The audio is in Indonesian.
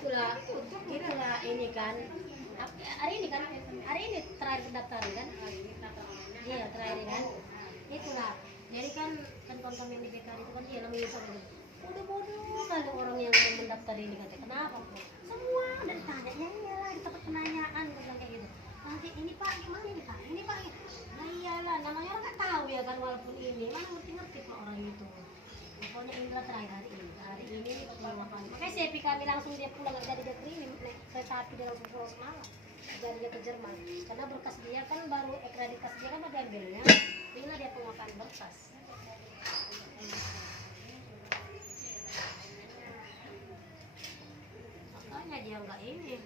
itulah ini kan. Hari ini terakhir pendaftaran kan? Iya terakhir kan. Itulah. Jadi kan konsumen di BKR itu kan dia namanya sama bodoh-bodoh kali orang yang mau mendaftar ini kata kenapa kok? Semua udah ditanya ya iyalah di tempat penanyaan bilang kayak gitu. Nanti ini Pak gimana ini Pak? Ini Pak. Nah iyalah namanya orang nggak tahu ya kan walaupun ini mana ngerti-ngerti Pak orang itu. Pokoknya inilah terakhir hari ini pengumuman. Makanya saya kami langsung dia pulang nggak jadi dia kirim naik kereta api dia langsung pulang semalam. Jadi dia ke Jerman karena berkas dia kan baru akreditasi dia kan ada ambilnya. Inilah dia penguapan berkas. Makanya dia nggak ini.